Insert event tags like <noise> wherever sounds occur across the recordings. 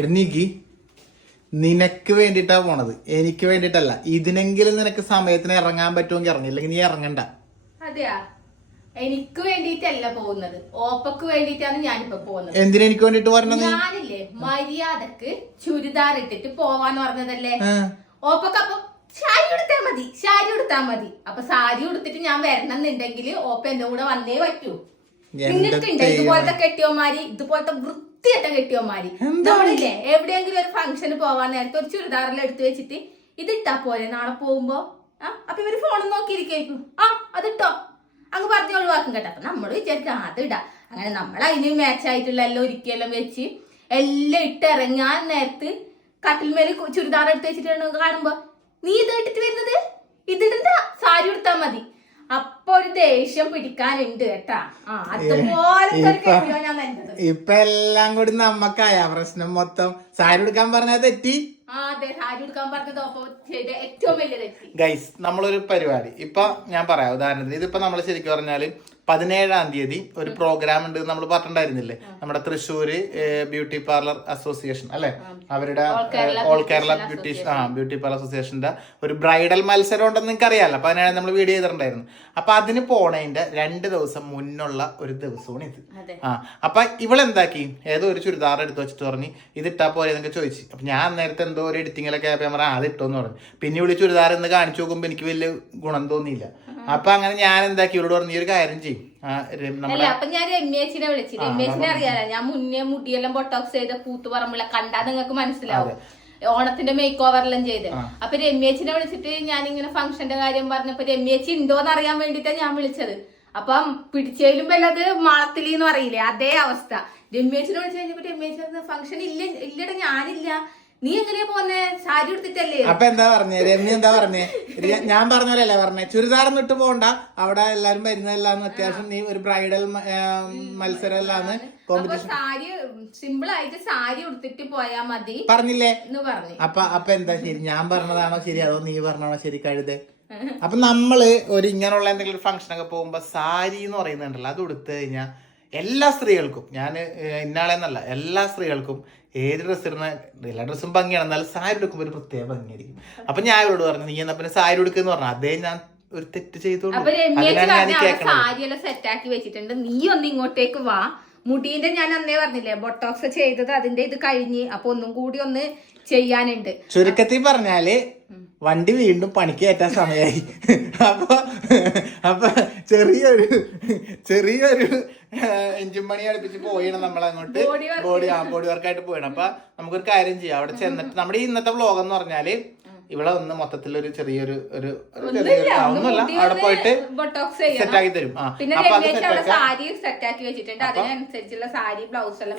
എടനീക്കി നിനക്ക് വേണ്ടിയിട്ടാണ് പോണത്. എനിക്ക് വേണ്ടിയിട്ടല്ല ഇതിനെങ്കിലും നിനക്ക് സമയത്തിന് ഇറങ്ങാൻ പറ്റുമെങ്കിൽ ഇറങ്ങില്ലെങ്കിൽ നീ ഇറങ്ങണ്ട. അതെയാ? എനിക്ക് വേണ്ടിയിട്ടല്ല പോകുന്നത്. ഓപ്പക്ക് വേണ്ടിയിട്ടാണ് ഞാനിപ്പോ പോകുന്നത്. എന്തിനാ എനിക്ക് വേണ്ടിട്ട് പറഞ്ഞത് ഞാനില്ലേ മര്യാദയ്ക്ക് ചുരിദാർ ഇട്ടിട്ട് പോവാന്ന് പറഞ്ഞതല്ലേ. ഓപ്പക്ക് അപ്പൊ സാരി ഉടുത്താ മതി. സാരി ഉടുത്താ മതി. അപ്പൊ സാരി ഉടുത്തിട്ട് ഞാൻ വരണം എന്നുണ്ടെങ്കിൽ ഓപ്പ എന്റെ കൂടെ വന്നേ പറ്റൂ. നിങ്ങൾക്കുണ്ട് ഇതുപോലത്തെ കെട്ടിയോമാരി ഇതുപോലത്തെ വൃത്തിയായിട്ട കെട്ടിയോമാരി നമ്മളില്ലേ എവിടെയെങ്കിലും ഒരു ഫംഗ്ഷന് പോവാൻ നേരത്തെ ഒരു ചുരിദാറെല്ലാം എടുത്തു വെച്ചിട്ട് ഇതിട്ടാ പോലെ നാളെ പോകുമ്പോ? ആ അപ്പൊ ഇവർ ഫോണും നോക്കിയിരിക്കും ആ അതിട്ടോ. അങ്ങ് പറഞ്ഞ് ഒഴിവാക്കും കേട്ടോ. അപ്പൊ നമ്മൾ വിചാരിക്കും ആ, അത് ഇടാ. അങ്ങനെ നമ്മൾ അതിന് മാച്ച് ആയിട്ടുള്ള എല്ലാം ഒരുക്കിയെല്ലാം വെച്ച് എല്ലാം ഇട്ടിറങ്ങാൻ നേരത്ത് കട്ടിൽ മേലെ ചുരിദാർ എടുത്ത് വെച്ചിട്ടാണ് കാണുമ്പോ നീ ഇത് ഇട്ടിട്ട് വരുന്നത്? ഇതിടണ്ട സാരി ഉടുത്താ മതി. അപ്പൊ ഒരു ദേഷ്യം പിടിക്കാനുണ്ട് കേട്ടാ. ആ അതുപോലെ ഞാൻ നല്ലത് ഇപ്പൊ എല്ലാം കൂടി നമ്മക്കായ പ്രശ്നം മൊത്തം. സാരി എടുക്കാൻ പറഞ്ഞാൽ പറഞ്ഞത് തെറ്റി. ഗൈസ് നമ്മളൊരു പരിപാടി. ഇപ്പൊ ഞാൻ പറയാം ഉദാഹരണത്തിന് ഇതിപ്പോ നമ്മൾ ശരിക്കും പറഞ്ഞാൽ പതിനേഴാം തീയതി ഒരു പ്രോഗ്രാം ഉണ്ട് നമ്മൾ പറഞ്ഞിട്ടുണ്ടായിരുന്നില്ലേ? നമ്മുടെ തൃശ്ശൂർ ബ്യൂട്ടി പാർലർ അസോസിയേഷൻ അല്ലെ? അവരുടെ ഓൾ കേരള ബ്യൂട്ടി ആ ബ്യൂട്ടി പാർലർ അസോസിയേഷന്റെ ഒരു ബ്രൈഡൽ മത്സരം ഉണ്ടെന്ന് നിങ്ങൾക്ക് അറിയാലോ പതിനേഴ് നമ്മൾ വീഡിയോ ചെയ്തിട്ടുണ്ടായിരുന്നു. അപ്പൊ അതിന് പോണതിന്റെ രണ്ട് ദിവസം മുന്നുള്ള ഒരു ദിവസമാണ് ഇത്. ആ അപ്പൊ ഇവളെന്താക്കി ഏതോ ഒരു ചുരിദാർ എടുത്ത് വെച്ചിട്ട് പറഞ്ഞ് ഇതിട്ടാ പോലെ എന്നൊക്കെ ചോദിച്ചു. അപ്പൊ ഞാൻ നേരത്തെ എന്തോ ഒരു എഡിറ്റിങ്ങിലൊക്കെ ക്യാമറ അത് ഇട്ടോന്ന് പറഞ്ഞു. പിന്നെ ഇവിടെ ചുരിദാർ എന്ന് കാണിച്ചു നോക്കുമ്പോ എനിക്ക് വലിയ ഗുണം തോന്നിയില്ല. അപ്പൊ അങ്ങനെ ഞാൻ എന്താക്കി? ഇവരോട് പറഞ്ഞു ഈ ഒരു കാര്യം ചെയ്യും. അപ്പൊ ഞാൻ രമ്യേച്ചിനെ വിളിച്ചു. രമ്യേച്ചിനെ അറിയാലോ? ഞാൻ മുന്നേ മുടിയെല്ലാം ബൊട്ടോക്സ് ചെയ്ത കൂത്തുപറമ്പില്ല കണ്ടാ നിങ്ങൾക്ക് മനസ്സിലാവും. ഓണത്തിന്റെ മേക്ക് ഓവറെല്ലാം ചെയ്ത്. അപ്പൊ രമ്യേച്ചിനെ വിളിച്ചിട്ട് ഞാൻ ഇങ്ങനെ ഫംഗ്ഷന്റെ കാര്യം പറഞ്ഞപ്പോ രമ്യേച്ചി ഉണ്ടോന്ന് അറിയാൻ വേണ്ടിട്ടാ ഞാൻ വിളിച്ചത്. അപ്പം പിടിച്ചേലും വല്ലത് മാളത്തിലി എന്ന് പറയില്ലേ? അതേ അവസ്ഥ. രമ്യേച്ചിനെ വിളിച്ചു കഴിഞ്ഞപ്പോ രമ്യേച്ചി ഫംഗ്ഷൻ ഇല്ല ഇല്ലട ഞാനില്ല. നീ എങ്ങനെയാ പോന്നെ? സാരി എടുത്തിട്ടല്ലേ അപ്പൊ എന്താ പറഞ്ഞേ? രമ്യ എന്താ പറഞ്ഞേ? ഞാൻ പറഞ്ഞല്ലേ പറഞ്ഞേ. ചുരിദാറൊന്നും ഇട്ട് പോണ്ട. അവിടെ എല്ലാരും വരുന്നതല്ലാന്ന് അത്യാവശ്യം നീ ഒരു ബ്രൈഡൽ മത്സരം എല്ലാന്ന് അപ്പൊ സാരി സിമ്പിൾ ആയിട്ട് സാരി ഉടുത്തിട്ട് പോയാ മതി പറഞ്ഞില്ലേ? എന്ന് പറഞ്ഞു. അപ്പൊ അപ്പൊ എന്താ ശരി? ഞാൻ പറഞ്ഞതാണോ ശരി? അതോ നീ പറഞ്ഞാണോ ശരി? കഴുത്. <laughs> അപ്പൊ നമ്മൾ ഒരു ഇങ്ങനെയുള്ള എന്തെങ്കിലും ഒക്കെ പോകുമ്പോ സാരി എന്ന് പറയുന്നുണ്ടല്ലോ അത് ഉടുത്തു കഴിഞ്ഞാൽ എല്ലാ സ്ത്രീകൾക്കും ഞാൻ ഇന്നാളെന്നല്ല എല്ലാ സ്ത്രീകൾക്കും ഏത് ഡ്രസ് ഇടുന്ന എല്ലാ ഡ്രസ്സും ഭംഗിയാണ് എന്നാലും സാരി എടുക്കുമ്പോൾ ഒരു പ്രത്യേക ഭംഗിയായിരിക്കും. അപ്പൊ ഞാൻ അവരോട് പറഞ്ഞു നീ എന്നാ പിന്നെ സാരി എടുക്കുന്നു പറഞ്ഞു. അതേ ഞാൻ ഒരു തെറ്റ് സാരിയെല്ലാം സെറ്റാക്കി വെച്ചിട്ടുണ്ട്. നീ ഒന്ന് ഇങ്ങോട്ടേക്ക് വാ. മുടീന്റെ ഞാൻ അന്നേ പറഞ്ഞില്ലേ ബൊട്ടോക്സ് ചെയ്തത് അതിന്റെ ഇത് കഴിഞ്ഞ് അപ്പൊ ഒന്നും കൂടി ഒന്ന് ചെയ്യാനുണ്ട്. ചുരുക്കത്തിൽ പറഞ്ഞാൽ വണ്ടി വീണ്ടും പണിക്ക് കയറ്റാൻ സമയമായി അപ്പൊ അപ്പൊ ചെറിയൊരു ചെറിയൊരു എഞ്ചിൻ പണി അടുപ്പിച്ച് പോയിണം നമ്മൾ അങ്ങോട്ട്. ബോഡി ആ ബോഡി വർക്കായിട്ട് പോയിണം. അപ്പൊ നമുക്കൊരു കാര്യം ചെയ്യാം. അവിടെ ചെന്നിട്ട് നമ്മുടെ ഈ ഇന്നത്തെ വ്ളോഗ് എന്ന് പറഞ്ഞാൽ ഇവിടെ ഒന്ന് മൊത്തത്തിൽ ഒരു ചെറിയൊരു ഒരു ഒന്നുമല്ല. അവിടെ പോയിട്ട് സെറ്റ് ആക്കി തരും.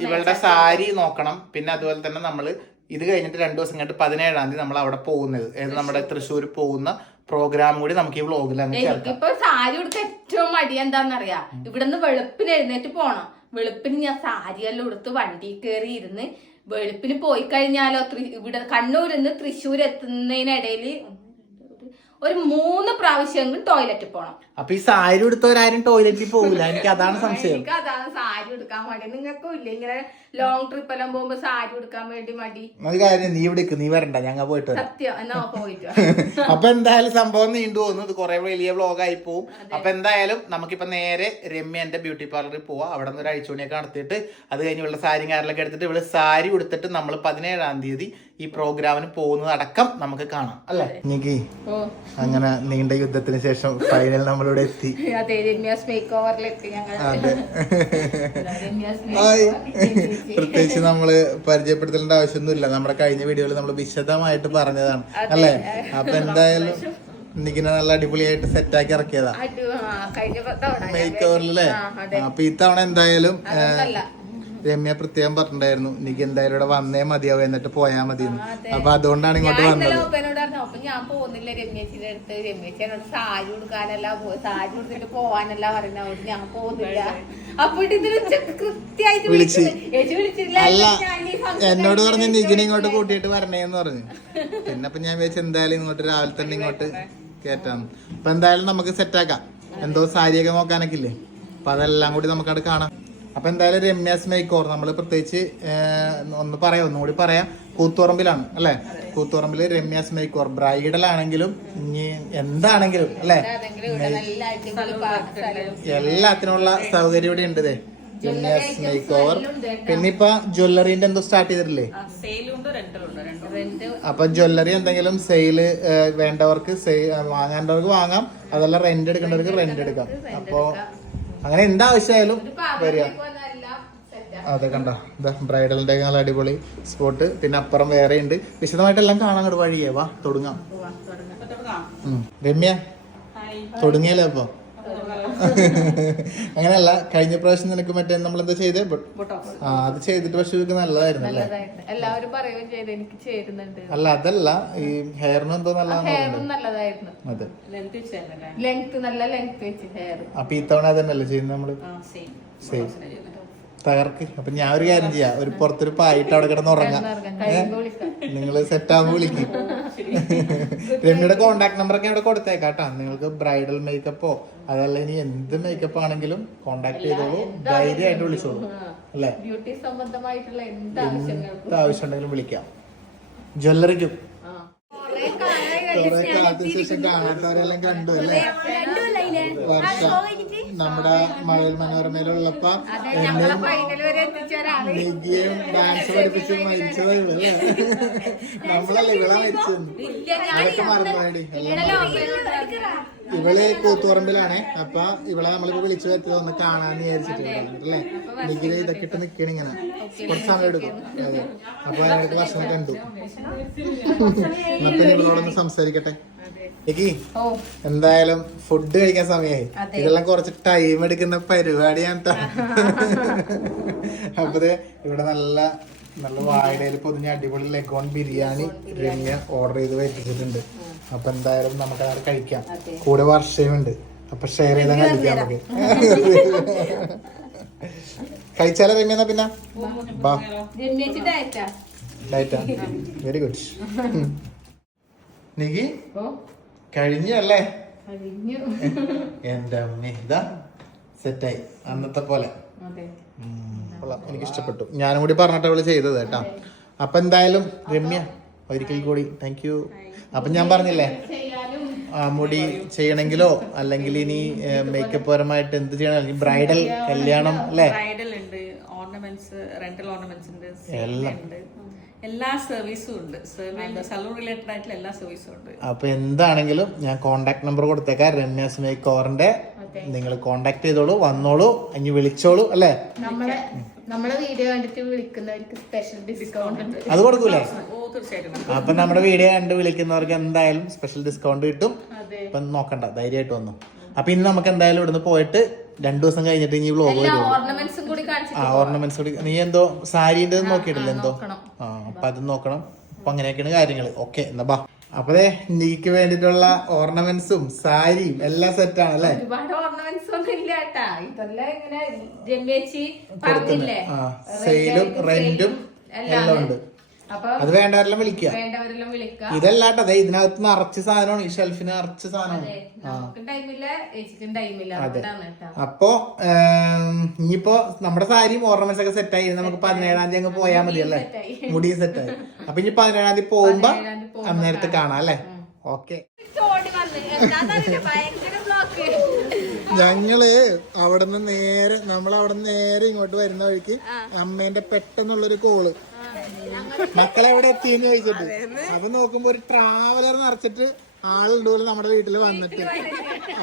ഇവളുടെ സാരി നോക്കണം. പിന്നെ അതുപോലെ തന്നെ നമ്മൾ ഇത് കഴിഞ്ഞിട്ട് രണ്ടു ദിവസം കഴിഞ്ഞിട്ട് പതിനേഴാം തീയതി നമ്മൾ അവിടെ പോകുന്നത്. ഏത് നമ്മുടെ തൃശ്ശൂർ പോകുന്ന പ്രോഗ്രാം കൂടി നമുക്ക് ഈ വ്ളോഗിൽ അങ്ങ് ചേർക്കാം. എനിക്കിപ്പോ സാരി ഉടുത്ത ഏറ്റവും മടി എന്താന്നറിയാ? ഇവിടുന്ന് വെളുപ്പിന് എഴുന്നേറ്റ് പോണം. വെളുപ്പിന് ഞാൻ സാരിയെല്ലാം ഉടുത്ത് വണ്ടി കയറി ഇരുന്ന് വെളുപ്പിന് പോയി കഴിഞ്ഞാലോ ഇവിടെ കണ്ണൂരിൽ നിന്ന് തൃശ്ശൂർ എത്തുന്നതിനിടയിൽ ഒരു മൂന്ന് പ്രാവശ്യമെങ്കിലും ടോയ്ലറ്റ് പോണം. അപ്പൊ ഈ സാരി എടുത്തവരാരും ടോയ്ലറ്റിൽ പോകില്ല എനിക്ക് അതാണ് <laughs> സംശയം. എനിക്ക് അതാണ് സാരി എടുക്കാൻ മടി. നിങ്ങൾക്കും ഇല്ല ഇങ്ങനെ ലോങ് ട്രിപ്പ് എല്ലാം പോകുമ്പോ സാരി എടുക്കാൻ വേണ്ടി മടി? ഒരു കാര്യം നീ ഇവിടെ നീ വരണ്ട. ഞങ്ങൾ പോയിട്ട് സത്യം. എന്നാ <laughs> പോയിട്ട്. അപ്പൊ എന്തായാലും സംഭവം നീണ്ടു പോകുന്നു. ഇത് കുറെ വലിയ വ്ലോഗായി പോവും. അപ്പൊ എന്തായാലും നമുക്കിപ്പോ നേരെ രമ്യന്റെ ബ്യൂട്ടി പാർലറിൽ പോവാം. അവിടെ നിന്ന് ഒരു അഴിച്ചുണിയൊക്കെ നടത്തിയിട്ട് അത് കഴിഞ്ഞ് ഇവിടെ സാരി കാറിലൊക്കെ എടുത്തിട്ട് ഇവിടെ സാരി ഉടുത്തിട്ട് നമ്മൾ പതിനേഴാം തീയതി ഈ പ്രോഗ്രാമിന് പോകുന്നതടക്കം നമുക്ക് കാണാം. അല്ലെ? അങ്ങനെ നീണ്ട യുദ്ധത്തിന് ശേഷം ഫൈനൽ നമ്മളിവിടെ എത്തി <laughs> അതെ. ഹായ് <laughs> <laughs> പ്രത്യേകിച്ച് നമ്മൾ പരിചയപ്പെടുത്തേണ്ട ആവശ്യമൊന്നുമില്ല. നമ്മുടെ കഴിഞ്ഞ വീഡിയോയിൽ നമ്മൾ വിശദമായിട്ട് പറഞ്ഞതാണ്. അല്ലേ? അപ്പൊ എന്തായാലും നിക്കിനെ നല്ല അടിപൊളിയായിട്ട് സെറ്റാക്കി ഇറക്കിയതാ. മേക്ക് ഓവറിലല്ലേ. അപ്പൊ ഇത്തവണ എന്തായാലും. രമ്യ പ്രത്യേകം പറഞ്ഞിട്ടുണ്ടായിരുന്നു എനിക്ക് എന്തായാലും ഇവിടെ വന്നേ മതിയാവും എന്നിട്ട് പോയാ മതി. അപ്പൊ അതുകൊണ്ടാണ് ഇങ്ങോട്ട് വന്നത്. അപ്പൊ ഞാൻ പോകുന്നില്ല രമ്യച്ചിന്റെ അടുത്ത്. രമ്യേച്ചി എന്നോട് സാരി കൊടുക്കാനല്ല സാരി കൊടുത്തിട്ട് പോവാനല്ല പറയുന്ന ഞാൻ പോകുന്നില്ല. അപ്പൊ കൃത്യമായിട്ട് വിളിച്ച്. വിളിച്ചില്ല എന്നോട് പറഞ്ഞു നിഖിനെ ഇങ്ങോട്ട് കൂട്ടിയിട്ട് വരണേന്ന് പറഞ്ഞു. പിന്നെ അപ്പൊ ഞാൻ വിചാരിച്ചു എന്തായാലും ഇങ്ങോട്ട് രാവിലെ തന്നെ ഇങ്ങോട്ട് കേറ്റാന്ന് അപ്പൊ എന്തായാലും നമുക്ക് സെറ്റാക്കാം എന്തോ സാരിയൊക്കെ നോക്കാനൊക്കെ ഇല്ലേ? അപ്പൊ അതെല്ലാം കൂടി നമുക്കവിടെ കാണാം. അപ്പൊ എന്തായാലും രമ്യാസ് മേക്കോർ നമ്മൾ പ്രത്യേകിച്ച് ഒന്ന് പറയാം ഒന്നുകൂടി പറയാം. കൂത്തുറമ്പിലാണ് അല്ലെ? കൂത്തുറമ്പിൽ രമ്യാസ് മേക്കോർ ബ്രൈഡൽ ആണെങ്കിലും ഇനി എന്താണെങ്കിലും അല്ലെ? എല്ലാത്തിനുള്ള സൗകര്യം ഇവിടെ ഉണ്ട് ദേ. രമ്യാസ് മേക്കോർ പിന്നെ ഇപ്പൊ ജ്വല്ലറിന്റെ എന്തോ സ്റ്റാർട്ട് ചെയ്തിട്ടില്ലേ? അപ്പൊ ജ്വല്ലറി എന്തെങ്കിലും സെയിൽ വേണ്ടവർക്ക് സെയിൽ വാങ്ങേണ്ടവർക്ക് വാങ്ങാം. അതല്ല റെന്റ് എടുക്കേണ്ടവർക്ക് റെന്റ് എടുക്കാം. അപ്പൊ അങ്ങനെ എന്താവശ്യമായാലും വരിക. അതെ കണ്ട? ഇതാ ബ്രൈഡലിന്റെ നല്ല അടിപൊളി സ്പോട്ട് പിന്നെ അപ്പുറം വേറെ ഉണ്ട് വിശദമായിട്ടെല്ലാം കാണാൻ അങ്ങോട്ട് വഴിയേ. വാ തുടങ്ങാം. രമ്യ തുടങ്ങിയല്ലേ അപ്പൊ <laughs> അങ്ങനെയല്ല കഴിഞ്ഞ പ്രാവശ്യം നിനക്ക് മറ്റേ നമ്മളെന്താ ചെയ്തേ? ബട്ട് ആ അത് ചെയ്തിട്ട് പക്ഷെ നല്ലതായിരുന്നു അല്ലേ? എല്ലാവരും പറയുകയും ചെയ്ത് എനിക്ക് ചേരുന്നുണ്ട്. അല്ല അതല്ല ഈ ഹെയറിന് എന്തോ നല്ലതായിരുന്നു. അതെ. ലെങ്ത് നല്ല ലെങ്ത് വെച്ച് ഹെയർ അപ്പൊ ഈ തവണ അതന്നെയല്ലേ ചെയ്യുന്നത് നമ്മൾ? ആ സെയിം തകർക്ക്. അപ്പൊ ഞാൻ ഒരു കാര്യം ചെയ്യാം. ഒരു പുറത്തൊരു പായിട്ട് അവിടെ കിടന്ന് ഉറങ്ങാം. നിങ്ങൾ സെറ്റ് വിളിക്കും. <laughs> രമ്യയുടെ കോണ്ടാക്ട് നമ്പർ ഒക്കെ ഇവിടെ കൊടുത്തേക്കാട്ടാ. നിങ്ങൾക്ക് ബ്രൈഡൽ മേക്കപ്പോ അതല്ല ഇനി എന്ത് മേക്കപ്പ് ആണെങ്കിലും കോണ്ടാക്ട് ചെയ്തോളൂ. ധൈര്യമായിട്ട് വിളിച്ചോളൂ. അല്ലേ? ബ്യൂട്ടി സംബന്ധമായിട്ടുള്ള എന്ത് ആവശ്യമുണ്ടെങ്കിലും എന്ത് ആവശ്യം ഉണ്ടെങ്കിലും വിളിക്കാം. ജ്വല്ലറിക്കും. കുറേ കാലമായി കുറെ കാലത്തിന് ശേഷം കാണാത്തവരെല്ലാം കണ്ടു അല്ലേ? വർഷം. നമ്മുടെ മഴൽ മനോരമയിലുള്ളപ്പോ ഞങ്ങളെ ഫൈനൽ വരെ എത്തിച്ച ഒരാൾ. ഡാൻസ് പഠിപ്പിച്ച് മരിച്ചതേ? അല്ലേ <laughs> നമ്മളല്ലേ ഇവിടെ മരിച്ചത് അതൊക്കെ മറന്നുപോയി ഇവൾ കൂത്തുപറമ്പിലാണേ. അപ്പൊ ഇവളെ നമ്മളിപ്പോ വിളിച്ചു വരുത്തത് ഒന്ന് കാണാന്ന് വിചാരിച്ചിട്ടുണ്ട് അല്ലെ നിഖില ഇതൊക്കെ ഇട്ട് നിക്കണ ഇങ്ങനെ. കുറച്ച് സമയം എടുക്കും. അതെ. അപ്പൊ അതിനടുത്ത് ഭക്ഷണം കണ്ടു. എന്നിട്ട് ഇവളോടൊന്ന് സംസാരിക്കട്ടെ. എന്തായാലും ഫുഡ് കഴിക്കാൻ സമയമായി ഇതെല്ലാം കുറച്ച് ടൈം എടുക്കുന്ന പരിപാടിയാണ് അപ്പത് <laughs> അപ്പൊ ഇവിടെ നല്ല നല്ല വാഴയിൽ പൊതിഞ്ഞ അടിപൊളി ലെഗോൺ ബിരിയാണി രമ്യ ഓർഡർ ചെയ്ത് വെച്ചിട്ടുണ്ട്. അപ്പൊ എന്തായാലും നമുക്ക് അത് കഴിക്കാം. കൂടെ വർഷയുണ്ട്. അപ്പൊ ഷെയർ ചെയ്താൽ കഴിക്കാം നമുക്ക്. കഴിച്ചാലോ രമ്യ എന്നാ പിന്നെ? ബാ. ഡയറ്റാ വെരി ഗുഡ് നികി ഓ. കഴിഞ്ഞു അല്ലേ കഴിഞ്ഞു. എന്റെ അമ്മ ഇതാ സെറ്റായി. അന്നത്തെ പോലെ. എനിക്ക് ഇഷ്ടപ്പെട്ടു ഞാനും കൂടി പറഞ്ഞിട്ട് അവൾ ചെയ്തത് കേട്ടാ. അപ്പൊ എന്തായാലും രമ്യ ഒരിക്കൽ കൂടി. താങ്ക് യു അപ്പൊ ഞാൻ പറഞ്ഞില്ലേ? ആ മുടി ചെയ്യണമെങ്കിലോ അല്ലെങ്കിൽ ഇനി മേക്കപ്പ് പരമായിട്ട് എന്ത് ചെയ്യണം? അല്ലെങ്കിൽ ബ്രൈഡൽ കല്യാണം അല്ലേ? ബ്രൈഡൽ ഉണ്ട്. ഓർണമെന്റ്സ് റെന്റൽ ഓർണമെന്റ്സ് ഉണ്ട്. എല്ലാം. എല്ലാ സർവീസും ഉണ്ട്. സലൂൺ റിലേറ്റഡ് ആയിട്ടുള്ള എല്ലാ സർവീസും ഉണ്ട്. അപ്പൊ എന്താണെങ്കിലും ഞാൻ കോണ്ടാക്ട് നമ്പർ കൊടുത്തേക്കാം. രമ്യാസ് മേക്കോറിന്റെ നിങ്ങൾ കോണ്ടാക്ട് ചെയ്തോളൂ വന്നോളൂ ഇനി വിളിച്ചോളൂ അല്ലേ? നമ്മളെ നമ്മളെ വീഡിയോ കണ്ടിട്ട് വിളിക്കുന്നവർക്ക് സ്പെഷ്യൽ ഡിസ്കൗണ്ട് ഉണ്ട്. അത് കൊടുക്കൂലേ? അപ്പൊ നമ്മുടെ വീഡിയോ കണ്ട് വിളിക്കുന്നവർക്ക് എന്തായാലും സ്പെഷ്യൽ ഡിസ്കൗണ്ട് കിട്ടും. അപ്പൊ ഇപ്പൊ നോക്കണ്ട ധൈര്യമായിട്ട് വന്നു. അപ്പൊ ഇന്ന് നമുക്ക് എന്തായാലും ഇവിടുന്ന് പോയിട്ട് രണ്ടു ദിവസം കഴിഞ്ഞിട്ട് ഇനി വ്ലോഗ് വരും ഓർണമെന്റ്സും ആ ഓർണമെന്റ്സ് കൂടി നീ എന്തോ സാരിന്റെ നോക്കിയിട്ടില്ല എന്തോ? ആ അപ്പൊ അത് നോക്കണം. അപ്പൊ അങ്ങനെയൊക്കെയാണ് കാര്യങ്ങൾ ഓക്കെ എന്നാ ബാ. അപ്പൊ നീക്ക് വേണ്ടിട്ടുള്ള ഓർണമെന്റ്സും സാരിയും എല്ലാം സെറ്റ് ആണ് അല്ലേ? ഒരുപാട് ഓർണമെന്റ്സ് ഒന്നും ഇല്ല കേട്ടാ ഇതെല്ലാം ഇങ്ങനെ രമ്യേച്ചി പറഞ്ഞില്ലേ? സെയിലും റെന്റും എല്ലാം ഉണ്ട്. അത് വേണ്ടവരെല്ലാം വിളിക്കുക. വേണ്ടവരെല്ലാം വിളിക്കാം ഇതല്ലാട്ടോ അതെ ഇതിനകത്ത് നിറച്ച് സാധനമാണ് ഈ ഷെൽഫിന് നിറച്ച് സാധനമാണ്. അപ്പോ ഇനിയിപ്പോ നമ്മുടെ സാരിയും ഓർണമെന്റ്സ് ഒക്കെ സെറ്റ് ആയി. നമുക്ക് പതിനേഴാം തീയതി അങ്ങ് പോയാൽ മതി അല്ലേ മുടി സെറ്റ് ആയി. അപ്പൊ ഇനി പതിനേഴാം തീയതി പോകുമ്പോ അന്നേരത്ത് കാണാം. അല്ലേ? ഓക്കെ. ഞങ്ങൾ അവിടുന്ന് നേരെ നമ്മൾ അവിടുന്ന് നേരെ ഇങ്ങോട്ട് വരുന്ന വഴിക്ക് അമ്മേന്റെ പെട്ടെന്നുള്ളൊരു കോൾ മക്കളെ എവിടെ എത്തിയെന്ന് ചോദിച്ചിട്ട്. അപ്പൊ നോക്കുമ്പോ ഒരു ട്രാവലർ നിറച്ചിട്ട് ആളുണ്ട് പോലും നമ്മുടെ വീട്ടിൽ വന്നിട്ട്.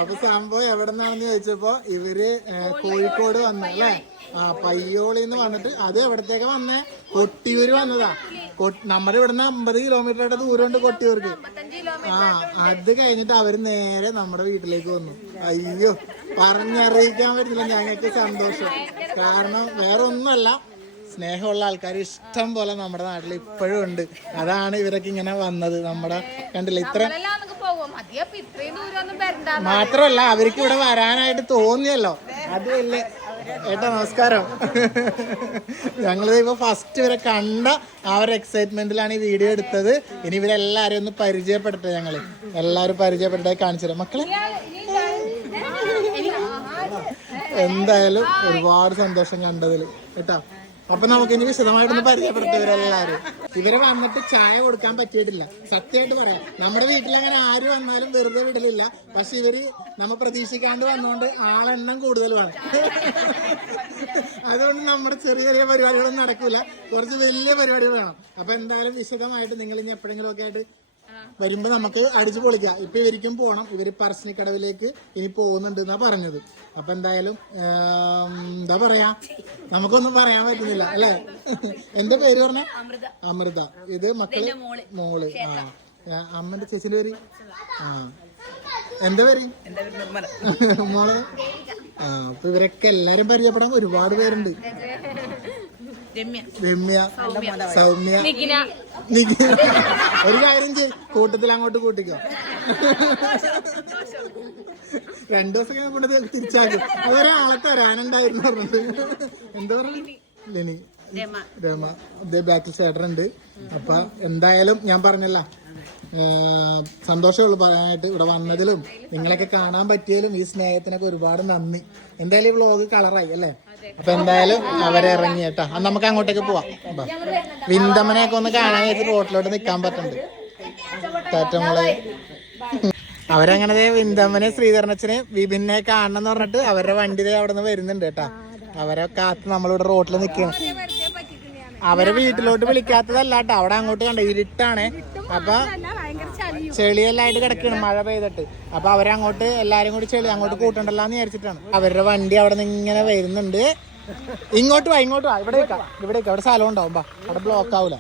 അപ്പൊ സംഭവം എവിടെ നിന്നാണെന്ന് ചോദിച്ചപ്പോ ഇവർ കോഴിക്കോട് വന്നല്ലേ ആ ആ പയ്യോളിന്ന് വന്നിട്ട് അത് എവിടത്തേക്ക് വന്നേ? കൊട്ടിയൂര് വന്നതാ. നമ്മുടെ ഇവിടുന്ന് അമ്പത് കിലോമീറ്ററുടെ ദൂരമുണ്ട് കൊട്ടിയൂർക്ക്. ആ അത് കഴിഞ്ഞിട്ട് അവർ നേരെ നമ്മുടെ വീട്ടിലേക്ക് വന്നു. അയ്യോ പറഞ്ഞറിയിക്കാൻ പറ്റില്ല ഞങ്ങൾക്ക് സന്തോഷം. കാരണം വേറെ ഒന്നുമല്ല സ്നേഹമുള്ള ആൾക്കാർ ഇഷ്ടം പോലെ നമ്മുടെ നാട്ടിൽ ഇപ്പോഴും ഉണ്ട്. അതാണ് ഇവരൊക്കെ ഇങ്ങനെ വന്നത് നമ്മുടെ കണ്ടില്ല? ഇത്ര മാത്രമല്ല അവർക്ക് ഇവിടെ വരാനായിട്ട് തോന്നിയല്ലോ. അത് വലിയ ഏട്ടാ നമസ്കാരം. ഞങ്ങൾ ഇപ്പൊ ഫസ്റ്റ് ഇവരെ കണ്ട ആ ഒരു എക്സൈറ്റ്മെന്റിലാണ് ഈ വീഡിയോ എടുത്തത്. ഇനി ഇവരെല്ലാരും ഒന്ന് പരിചയപ്പെടട്ടെ ഞങ്ങൾ. എല്ലാരും പരിചയപ്പെടട്ടെ കാണിച്ചു തരാം മക്കളെ എന്തായാലും ഒരുപാട് സന്തോഷം കണ്ടതിൽ കേട്ടാ അപ്പൊ നമുക്ക് ഇനി വിശദമായിട്ടൊന്ന് പരിചയപ്പെടുത്തും ഇവരെല്ലാരും ഇവരെ വന്നിട്ട് ചായ കൊടുക്കാൻ പറ്റിയിട്ടില്ല. സത്യമായിട്ട് പറയാം. നമ്മുടെ വീട്ടിൽ അങ്ങനെ ആര് വന്നാലും വെറുതെ വിടലില്ല. പക്ഷെ ഇവർ നമ്മ പ്രതീക്ഷിക്കാണ്ട് വന്നോണ്ട് ആളെണ്ണം കൂടുതൽ വേണം. അതുകൊണ്ട് നമ്മുടെ ചെറിയ ചെറിയ പരിപാടികളൊന്നും നടക്കില്ല കുറച്ച് വലിയ പരിപാടികൾ വേണം. അപ്പൊ എന്തായാലും വിശദമായിട്ട് നിങ്ങൾ ഇനി എപ്പോഴെങ്കിലും ഒക്കെ ആയിട്ട് വരുമ്പോ നമുക്ക് അടിച്ചു പൊളിക്കാം. ഇപ്പൊ ഇവർക്കും പോണം. ഇവർ പറശ്ശിനിക്കടവിലേക്ക് ഇനി പോകുന്നുണ്ട് എന്നാ പറഞ്ഞത്. അപ്പൊ എന്തായാലും എന്താ പറയാ? നമുക്കൊന്നും പറയാൻ പറ്റുന്നില്ല അല്ലേ? എന്താ പേര് പറഞ്ഞ? അമൃത. ഇത് മക്കൾ? മോൾ. ആ. അമ്മന്റെ ചേച്ചിന്റെ പേര്? ആ. എന്താ പേര്? <laughs> മോൾ? ആ അപ്പൊ ഇവരൊക്കെ എല്ലാരും പരിചയപ്പെടാൻ ഒരുപാട് പേരുണ്ട്. രമ്യ. സൗമ്യ. ഒരു കാര്യം ചെയ് കൂട്ടത്തിൽ അങ്ങോട്ട് കൂട്ടിക്കോ. രണ്ടു ദിവസം ഞാൻ കൊണ്ട് തിരിച്ചാക്കും. അതൊരാളെ തരാനുണ്ടായിരുന്നു പറഞ്ഞത്. എന്താ പറഞ്ഞു ലെനി. രമ. ഇതേ ബാക്കിൽ ചേട്ടനുണ്ട്. അപ്പൊ എന്തായാലും ഞാൻ പറഞ്ഞല്ല. സന്തോഷമുള്ളു പറയാനായിട്ട് ഇവിടെ വന്നതിലും. നിങ്ങളൊക്കെ കാണാൻ പറ്റിയതിലും ഈ സ്നേഹത്തിനൊക്കെ ഒരുപാട് നന്ദി. എന്തായാലും ഈ വ്ളോഗ് കളറായി അല്ലേ? അപ്പൊ എന്തായാലും അവരെ ഇറങ്ങി കേട്ടോ. അന്ന് നമുക്ക് അങ്ങോട്ടേക്ക് പോവാം. വിന്ദമനെ ഒക്കെ ഒന്ന് കാണാൻ വെച്ച് റോട്ടിലോട്ട് നിക്കാൻ പറ്റുന്നുണ്ട് ടാറ്റമ്മളെ അവരങ്ങനെ വിന്ദമനെ ശ്രീധരണച്ചനെ വിപിനെ കാണണം എന്ന് പറഞ്ഞിട്ട് അവരുടെ വണ്ടി അവിടെ നിന്ന് വരുന്നുണ്ട് കേട്ടാ. അവരെ കാത്ത് നമ്മളിവിടെ റോട്ടിൽ നിൽക്കണം അവരെ വീട്ടിലോട്ട് വിളിക്കാത്തതല്ല കേട്ടോ അവിടെ അങ്ങോട്ട് കണ്ട? ഇരുട്ടാണ്. അപ്പൊ ചെളിയെല്ലാം ആയിട്ട് കിടക്കണം മഴ പെയ്തിട്ട്. അപ്പൊ അവരങ്ങോട്ട് എല്ലാരും കൂടി ചെളി അങ്ങോട്ട് കൂട്ടണ്ടല്ലാന്ന് വിചാരിച്ചിട്ടാണ്. അവരുടെ വണ്ടി അവിടെ നിന്ന് ഇങ്ങനെ വരുന്നുണ്ട്. ഇങ്ങോട്ട് വാ ഇങ്ങോട്ട് വാ. ഇവിടെ വെക്കാം ഇവിടെ വെക്കാം അവിടെ സ്ഥലം ഉണ്ടാവും ബാ അവിടെ ബ്ലോക്ക് ആവൂല.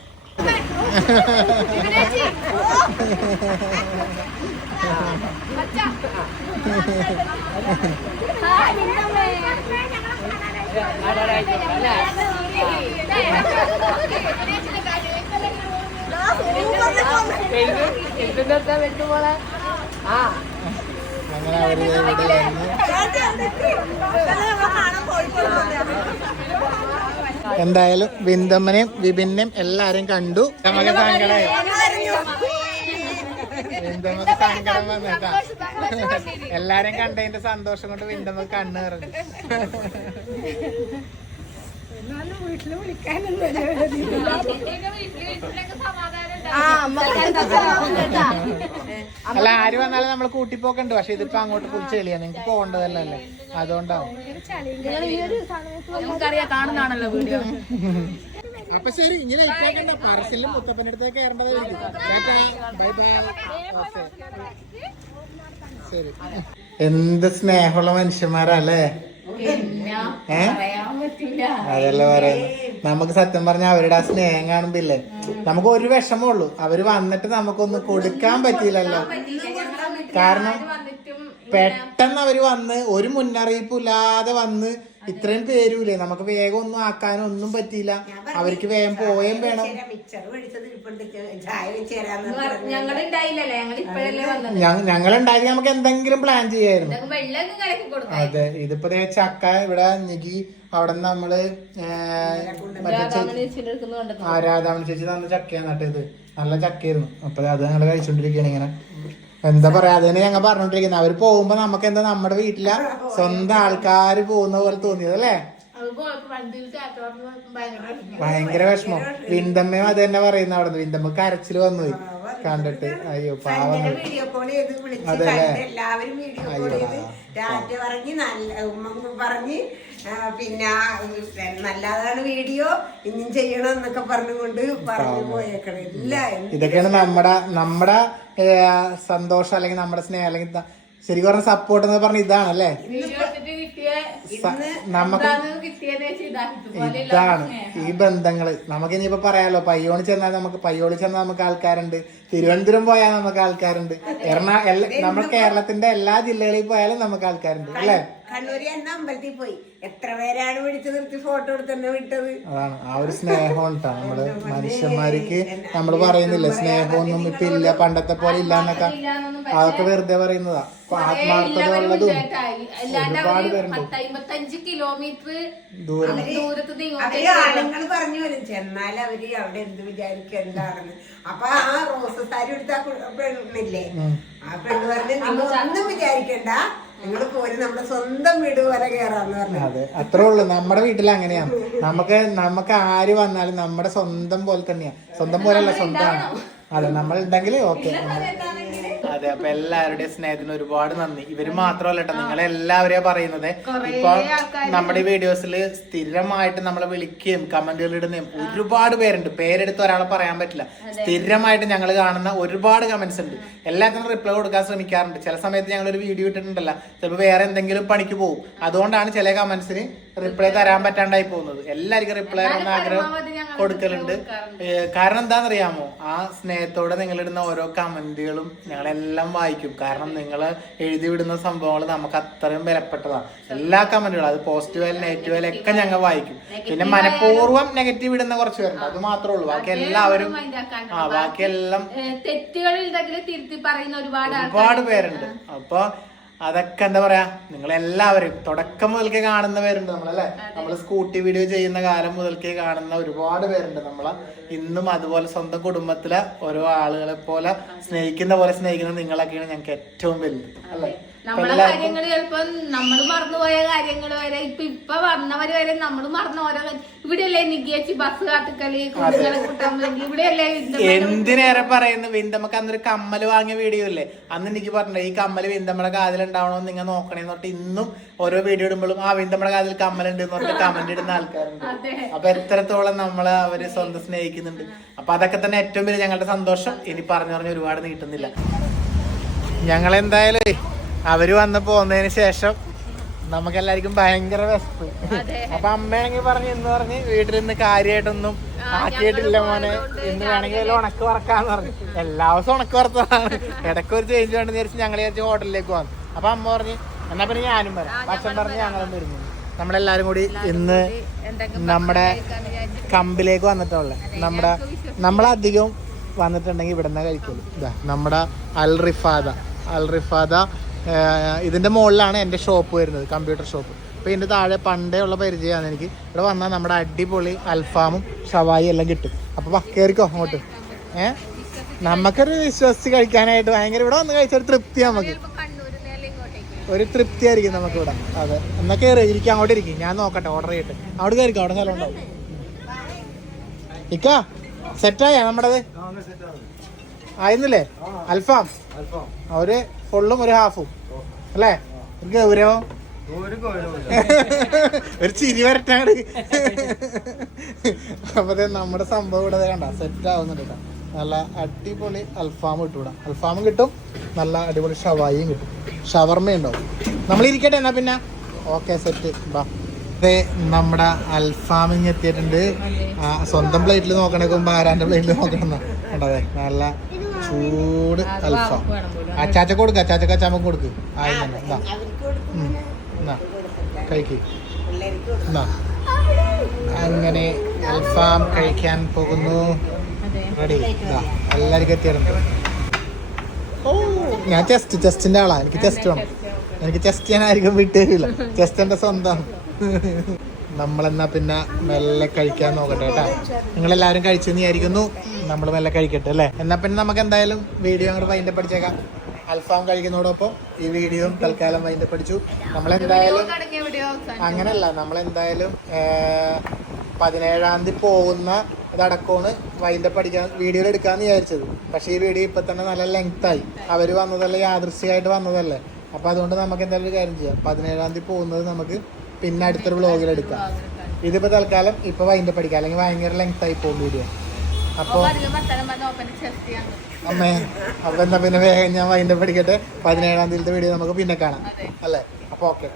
എന്തായാലും ബിന്ദമ്മനെയും വിപിന്നെയും എല്ലാരെയും കണ്ടു. നമുക്ക് സങ്കടമായി ബിന്ദമ്മക്ക് സങ്കടം വന്നേട്ടാ. എല്ലാരെയും കണ്ടതിന്റെ സന്തോഷം കൊണ്ട് വിന്ദമ്മ കണ്ണ് നിറഞ്ഞു. അല്ല ആര് വന്നാലും നമ്മൾ കൂട്ടിപ്പോക്കുണ്ട്. പക്ഷെ ഇതിപ്പോ അങ്ങോട്ട് ഫുൾ ചെളിയാ. നിങ്ങക്ക് പോകേണ്ടതല്ലേ അതുകൊണ്ടാവും. നമുക്കറിയാം കാണുന്നതാണല്ലോ വീഡിയോ. അപ്പൊ ശരി ഇങ്ങനെ ഇട്ടേക്കണ്ട പറശ്ശിലും മുത്തപ്പന്റെ അടുത്തേക്ക് കയറേണ്ടതായിരിക്കും ബൈ ബൈ ശരി. എന്ത് സ്നേഹമുള്ള മനുഷ്യന്മാരല്ലേ ഏ? അതല്ല പറയുന്നത് നമുക്ക് സത്യം പറഞ്ഞ അവരുടെ ആ സ്നേഹം കാണുമ്പില്ലേ നമുക്ക് ഒരു വിഷമമുള്ളൂ. അവർ വന്നിട്ട് നമുക്കൊന്ന് കൊടുക്കാൻ പറ്റിയില്ലല്ലോ. കാരണം പെട്ടെന്ന് അവർ വന്ന് ഒരു മുന്നറിയിപ്പില്ലാതെ വന്ന് ഇത്രയും പേരൂലേ നമുക്ക് വേഗം ഒന്നും ആക്കാനും ഒന്നും പറ്റിയില്ല. അവർക്ക് വേഗം പോയേം വേണം. ഞങ്ങൾ ഉണ്ടായില്ലല്ലേ ഞങ്ങൾ ഇപ്പോഴല്ലേ വന്നത്? ഞങ്ങൾ ഉണ്ടായി നമുക്ക് എന്തെങ്കിലും പ്ലാൻ ചെയ്യായിരുന്നു. അതെ ഇതിപ്പോ ചക്ക ഇവിടെ നികി അവിടെ നിന്ന് നമ്മൾ ആ രാധാമണി ചേച്ചി തന്ന ചക്കയാണ് നട്ടത് നല്ല ചക്കയായിരുന്നു. അപ്പൊ അത് ഞങ്ങൾ കഴിച്ചോണ്ടിരിക്കുകയാണ് ഇങ്ങനെ. എന്താ പറയാ അതന്നെ ഞങ്ങൾ പറഞ്ഞോണ്ടിരിക്കുന്നത് അവർ പോകുമ്പോ നമുക്ക് എന്താ നമ്മുടെ വീട്ടിലെ സ്വന്തം ആൾക്കാര് പോകുന്ന പോലെ തോന്നിയത് അല്ലേ? ഭയങ്കര വിഷമം. വിന്തമ്മയും അത് തന്നെ പറയുന്ന അവിടെ നിന്ന് വിന്തമ്മ കരച്ചിൽ വന്നു കണ്ടിട്ട്. അയ്യോ പാവം അതെല്ലേ? എല്ലാവരും വീഡിയോ കോൾ ചെയ്ത് ടാറ്റ പറഞ്ഞ് ഉമ്മ പറഞ്ഞ് ആ, പിന്നെ നല്ലതാണ് വീഡിയോ ഇനിയും ചെയ്യണം എന്നൊക്കെ പറഞ്ഞുകൊണ്ട് പറഞ്ഞു പോയേക്കണം. ഇല്ല ഇതൊക്കെയാണ് നമ്മുടെ നമ്മുടെ സന്തോഷം അല്ലെങ്കിൽ നമ്മുടെ സ്നേഹം അല്ലെങ്കിൽ ശരിക്കും പറഞ്ഞ സപ്പോർട്ട് എന്ന് പറഞ്ഞ ഇതാണ്. അല്ലേ നമുക്ക് ഇതാണ്. ഈ ബന്ധങ്ങൾ. നമുക്ക് ഇനിയിപ്പോ പറയാലോ പയ്യോളി ചെന്നാൽ നമുക്ക് പയ്യോളി ചെന്നാൽ നമുക്ക് ആൾക്കാരുണ്ട്. തിരുവനന്തപുരം പോയാൽ നമുക്ക് ആൾക്കാരുണ്ട്. എറണാകുളം എല്ലാ നമ്മുടെ കേരളത്തിന്റെ എല്ലാ ജില്ലകളിൽ പോയാലും നമുക്ക് ആൾക്കാരുണ്ട് അല്ലേ? കണ്ണൂര് എന്ന അമ്പലത്തിൽ പോയി. എത്ര പേരാണ് വിളിച്ചു നിർത്തി ഫോട്ടോ എടുത്തന്നെ വിട്ടത്? അതാണ്. ആ ഒരു സ്നേഹം ഉണ്ടാ നമ്മൾ മനുഷ്യന്മാർക്ക് നമ്മൾ പറയുന്നില്ല സ്നേഹമൊന്നും ഇപ്പൊ ഇല്ല പണ്ടത്തെ പോലെ ഇല്ല എന്നൊക്കെ അതൊക്കെ വെറുതെ പറയുന്നതാ. അപ്പൊ ആത്മാർത്ഥത ഉള്ളതും അല്ലാണ്ട് ഒരുപാട് പേരുണ്ട്. കിലോമീറ്റർ ദൂരം. ദൂരത്ത് പറഞ്ഞു വരും ചെന്നാൽ അവർ അവിടെ എന്ത് വിചാരിക്കും എന്താണെന്ന്. അപ്പൊ ആ റോസ് സാരി എടുത്ത പെണ്ണില്ലേ? ആ പെണ്ണ് പറഞ്ഞു നിങ്ങൾ ഒന്നും വിചാരിക്കണ്ട. നിങ്ങൾ പോലും നമ്മുടെ സ്വന്തം വീട് പോലെ കയറാന്ന് പറഞ്ഞു. അതെ അത്രേ ഉള്ളു. നമ്മുടെ വീട്ടിൽ അങ്ങനെയാണ് നമുക്ക് നമുക്ക് ആര് വന്നാലും നമ്മുടെ സ്വന്തം പോലെ തന്നെയാ. സ്വന്തം പോലെയല്ല സ്വന്തമാണ് അതെ നമ്മൾ ഉണ്ടെങ്കിൽ ഓക്കെ അതെ അപ്പൊ എല്ലാവരുടെയും സ്നേഹത്തിന് ഒരുപാട് നന്ദി. ഇവർ മാത്രമല്ല കേട്ടോ നിങ്ങൾ എല്ലാവരെയും പറയുന്നത്. ഇപ്പൊ നമ്മുടെ വീഡിയോസിൽ സ്ഥിരമായിട്ട് നമ്മളെ വിളിക്കുകയും കമന്റുകൾ ഇടുന്നതും ഒരുപാട് പേരുണ്ട്. പേരെടുത്ത് ഒരാളെ പറയാൻ പറ്റില്ല. സ്ഥിരമായിട്ട് ഞങ്ങൾ കാണുന്ന ഒരുപാട് കമന്റ്സ് ഉണ്ട്. എല്ലാത്തിനും റിപ്ലൈ കൊടുക്കാൻ ശ്രമിക്കാറുണ്ട്. ചില സമയത്ത് ഞങ്ങൾ ഒരു വീഡിയോ ഇട്ടിട്ടുണ്ടല്ലോ. ചിലപ്പോൾ വേറെ എന്തെങ്കിലും പണിക്ക് പോകും. അതുകൊണ്ടാണ് ചില കമന്റ്സിന് റിപ്ലൈ തരാൻ പറ്റാണ്ടായി പോകുന്നത്. എല്ലാവർക്കും റിപ്ലൈ തരാൻ ആഗ്രഹം കൊടുക്കലുണ്ട്. കാരണം എന്താണെന്നറിയാമോ? ആ സ്നേഹത്തോടെ നിങ്ങൾ ഇടുന്ന ഓരോ കമന്റുകളും ഞങ്ങളെല്ലാം വായിക്കും. കാരണം നിങ്ങൾ എഴുതി വിടുന്ന സംഭവങ്ങൾ നമുക്ക് അത്രയും വിലപ്പെട്ടതാണ്. എല്ലാ കമന്റുകളും അത് പോസിറ്റീവ് ആയാലും നെഗറ്റീവ് ആയാലും ഒക്കെ ഞങ്ങൾ വായിക്കും. പിന്നെ മനഃപൂർവം നെഗറ്റീവ് ഇടുന്ന കുറച്ച് പേരുണ്ട്. അത് മാത്രമേ ഉള്ളൂ. ബാക്കി എല്ലാവരും ആ ബാക്കി എല്ലാം തെറ്റുകൾ ഒരുപാട് പേരുണ്ട്. അപ്പൊ അതൊക്കെ എന്താ പറയാ നിങ്ങൾ എല്ലാവരും തുടക്കം മുതൽക്കേ കാണുന്ന പേരുണ്ട് നമ്മളല്ലേ? നമ്മൾ സ്കൂട്ടി വീഡിയോ ചെയ്യുന്ന കാലം മുതൽക്കേ കാണുന്ന ഒരുപാട് പേരുണ്ട് നമ്മളെ. ഇന്നും അതുപോലെ സ്വന്തം കുടുംബത്തിലെ ഓരോ ആളുകളെ പോലെ സ്നേഹിക്കുന്ന പോലെ സ്നേഹിക്കുന്ന നിങ്ങളൊക്കെയാണ് ഞങ്ങൾക്ക് ഏറ്റവും വലുത് അല്ലേ? നമ്മളെ കാര്യങ്ങൾ ചിലപ്പോ നമ്മൾ മറന്നുപോയ കാര്യങ്ങൾ വരെ ഇപ്പൊ ഇപ്പൊ വന്നവര് വരെ നമ്മൾ മറന്ന ഓരോ ഇവിടെയല്ലേ നികിയച്ചി ബസ് കാത്തുക്കൽ കുട്ടികളെ കൂട്ടാൻ വേണ്ടി. ഇവിടെയല്ലേ എന്തിനേറെ പറയുന്നു? വിന്തമ്മക്ക് അന്നൊരു കമ്മൽ വാങ്ങിയ വീഡിയോ അല്ലേ അന്ന് എനിക്ക് പറഞ്ഞു ഈ കമ്മൽ വിന്തമ്മയുടെ കാതിലുണ്ടാവണമെന്ന് നിങ്ങൾ നോക്കണേന്ന് പറഞ്ഞിട്ട് ഇന്നും ഓരോ വീഡിയോ ഇടുമ്പോഴും ആ വിന്തമ്മയുടെ കാതിൽ കമ്മലുണ്ട് എന്ന് പറഞ്ഞിട്ട് കമന്റ് ഇടുന്ന ആൾക്കാരുണ്ട്. അപ്പൊ എത്രത്തോളം നമ്മളെ അവർ സ്വന്തം സ്നേഹിക്കുന്നുണ്ട്. അപ്പൊ അതൊക്കെ തന്നെ ഏറ്റവും വലിയ ഞങ്ങളുടെ സന്തോഷം. ഇനി പറഞ്ഞു പറഞ്ഞു ഒരുപാട് നീട്ടുന്നില്ല. ഞങ്ങൾ എന്തായാലും അവർ വന്ന് പോന്നതിന് ശേഷം നമുക്ക് എല്ലാരിക്കും ഭയങ്കര വിശപ്പ്. അപ്പൊ അമ്മയാണെങ്കിൽ പറഞ്ഞു ഇന്ന് പറഞ്ഞ് വീട്ടിൽ നിന്ന് കാര്യമായിട്ടൊന്നും ആക്കിയിട്ടില്ല മോനെ. ഇന്ന് വേണമെങ്കിൽ ഉണക്ക് വറക്കാന്ന് പറഞ്ഞു. എല്ലാ ദിവസവും ഉണക്ക് വറുത്തതാണ്. ഇടയ്ക്ക് ഒരു ചേഞ്ച് വേണ്ടെന്ന് വിചാരിച്ച് ഞങ്ങൾ വിചാരിച്ച് ഹോട്ടലിലേക്ക് വന്നു അപ്പൊ അമ്മ പറഞ്ഞു എന്നാ പിന്നെ ഞാനും വരാം. ഭക്ഷണം പറഞ്ഞ് ഞങ്ങളും വരുന്നു. നമ്മളെല്ലാരും കൂടി ഇന്ന് നമ്മുടെ കമ്പിലേക്ക് വന്നിട്ടുള്ള. നമ്മുടെ നമ്മളധികം വന്നിട്ടുണ്ടെങ്കിൽ ഇവിടെ നിന്ന് കഴിക്കുള്ളൂ. ഇതാ നമ്മുടെ അൽ റിഫാദ അൽ റിഫാദ ഏഹ്, ഇതിന്റെ മുകളിലാണ് എന്റെ ഷോപ്പ് വരുന്നത് കമ്പ്യൂട്ടർ ഷോപ്പ് അപ്പോൾ ഇതിന്റെ താഴെ പണ്ടേ ഉള്ള പരിചയമാണ് എനിക്ക്. ഇവിടെ വന്നാൽ നമ്മുടെ അടിപൊളി അൽഫാമും ഷവായി എല്ലാം കിട്ടും. അപ്പോൾ പക്കേറിക്കോ കയറിക്കോ അങ്ങോട്ട്. ഏ? നമുക്കൊരു വിശ്വസിച്ച് കഴിക്കാനായിട്ട് ഭയങ്കര ഇവിടെ വന്ന് കഴിച്ചൊരു തൃപ്തി നമുക്ക്. ഒരു തൃപ്തി ആയിരിക്കും നമുക്ക് ഇവിടെ. അതെ. എന്നാ കയറി ഇരിക്കും അങ്ങോട്ട് ഇരിക്കും. ഞാൻ നോക്കട്ടെ ഓർഡർ ചെയ്യട്ടെ. അവിടെ കയറിക്കും അവിടെ സ്ഥലം ഉണ്ടാവും. ഇക്ക സെറ്റായ നമ്മുടേത്? ആയിരുന്നില്ലേ? അൽഫാം. ഒരു ഫുള്ളും ഒരു ഹാഫും. അല്ലേ? ഒരു ഗൗരവം. ഒരു ചിരി വരട്ടാണ്. അപ്പൊ നമ്മുടെ സംഭവം ഇവിടെ കണ്ട? സെറ്റ് ആവുന്നുണ്ട് കേട്ടോ. നല്ല അടിപൊളി അൽഫാമും കിട്ടും ഇവിടെ. അൽഫാമും കിട്ടും. നല്ല അടിപൊളി ഷവായിയും കിട്ടും. ഷവർമ ഉണ്ടാവും. നമ്മൾ ഇരിക്കട്ടെ എന്നാ പിന്നെ. ഓക്കെ സെറ്റ് ബാ. അതെ നമ്മുടെ അൽഫാമിങ് എത്തിയിട്ടുണ്ട്. സ്വന്തം പ്ലേറ്റിൽ നോക്കണേക്കും ആരാന്റെ പ്ലേറ്റിൽ നോക്കണം കണ്ടതെ നല്ല ചൂട് അൽഫാം. അച്ചാച്ച കൊടുക്ക അച്ചാച്ചക്ക് അച്ചാമ്മ കൊടുക്ക്. കഴിക്ക്. അങ്ങനെ അൽഫാം കഴിക്കാൻ പോകുന്നു. റെഡി. എല്ലാവർക്കും എത്തിയിട്ടുണ്ട്. ഓ ഞാൻ ചെസ്റ്റ് ചെസ്റ്റിന്റെ ആളാ. എനിക്ക് ചെസ്റ്റ് വേണം. എനിക്ക് ചെസ്റ്റ് ഞാൻ ആയിരിക്കും വിട്ടുതരില്ല ചെസ്റ്റ് <laughs> എന്റെ സ്വന്തം. നമ്മളെന്നാ പിന്നെ മെല്ലെ കഴിക്കാൻ നോക്കട്ടെ കേട്ടാ. നിങ്ങളെല്ലാവരും കഴിച്ചെന്ന് വിചാരിക്കുന്നു. നമ്മൾ മെല്ലെ കഴിക്കട്ടെ അല്ലേ? എന്നാ പിന്നെ നമുക്ക് എന്തായാലും വീഡിയോ അങ്ങോട്ട് വൈൻഡപ്പ് പഠിച്ചേക്കാം അൽഫാം കഴിക്കുന്നതോടൊപ്പം ഈ വീഡിയോ തൽക്കാലം വൈൻഡപ്പ് പഠിച്ചു നമ്മളെന്തായാലും അങ്ങനല്ല നമ്മളെന്തായാലും പതിനേഴാം തീയതി പോകുന്ന ഇതടക്കമാണ് വൈൻഡപ്പ് അടിക്കാൻ വീഡിയോയിൽ എടുക്കാന്ന് വിചാരിച്ചത്. പക്ഷെ ഈ വീഡിയോ ഇപ്പൊ തന്നെ നല്ല ലെങ്ത് ആയി. അവർ വന്നതല്ലേ യാദൃശ്യമായിട്ട് വന്നതല്ലേ. അപ്പൊ അതുകൊണ്ട് നമുക്ക് എന്തായാലും ഒരു കാര്യം ചെയ്യാം. പതിനേഴാം തീയതി പോകുന്നത് നമുക്ക് പിന്നെ അടുത്തൊരു വ്ളോഗിൽ എടുക്കാം. ഇതിപ്പോ തൽക്കാലം ഇപ്പൊ വൈൻഡ് പഠിക്കാം അല്ലെങ്കിൽ ഭയങ്കര ലെങ്ത് ആയി പോകും വീഡിയോ അപ്പൊ അമ്മേ അപ്പൊ എന്താ പിന്നെ വേഗം ഞാൻ വൈൻഡ് പഠിക്കട്ടെ പതിനേഴാം തീയതി വീഡിയോ നമുക്ക് പിന്നെ കാണാം. അല്ലേ? അപ്പൊ ഓക്കെ